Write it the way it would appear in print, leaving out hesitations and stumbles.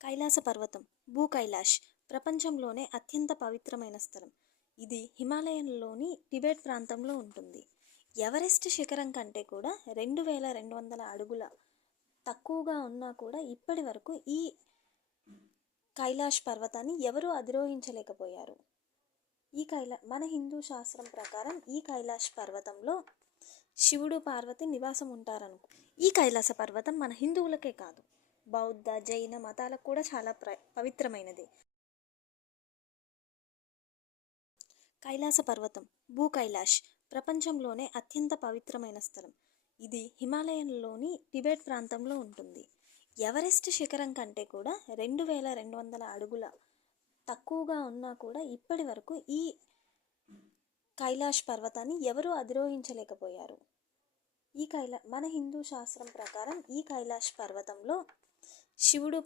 కైలాస పర్వతం భూ కైలాష్ ప్రపంచంలోనే అత్యంత పవిత్రమైన స్థలం. ఇది హిమాలయంలోని టిబెట్ ప్రాంతంలో ఉంటుంది. ఎవరెస్ట్ శిఖరం కంటే కూడా 2200 అడుగుల తక్కువగా ఉన్నా కూడా ఇప్పటి వరకు ఈ కైలాష్ పర్వతాన్ని ఎవరూ అధిరోహించలేకపోయారు. మన హిందూ శాస్త్రం ప్రకారం ఈ కైలాష్ పర్వతంలో శివుడు పార్వతి నివాసం ఉంటారనుకో. ఈ కైలాస పర్వతం మన హిందువులకే కాదు, బౌద్ధ జైన మతాలకు కూడా చాలా పవిత్రమైనది. కైలాస పర్వతం భూ కైలాష్ ప్రపంచంలోనే అత్యంత పవిత్రమైన స్థలం. ఇది హిమాలయంలోని టిబెట్ ప్రాంతంలో ఉంటుంది. ఎవరెస్ట్ శిఖరం కంటే కూడా 2200 అడుగుల తక్కువగా ఉన్నా కూడా ఇప్పటి వరకు ఈ కైలాష్ పర్వతాన్ని ఎవరూ అధిరోహించలేకపోయారు. మన హిందూ శాస్త్రం ప్రకారం ఈ కైలాష్ పర్వతంలో శివుడు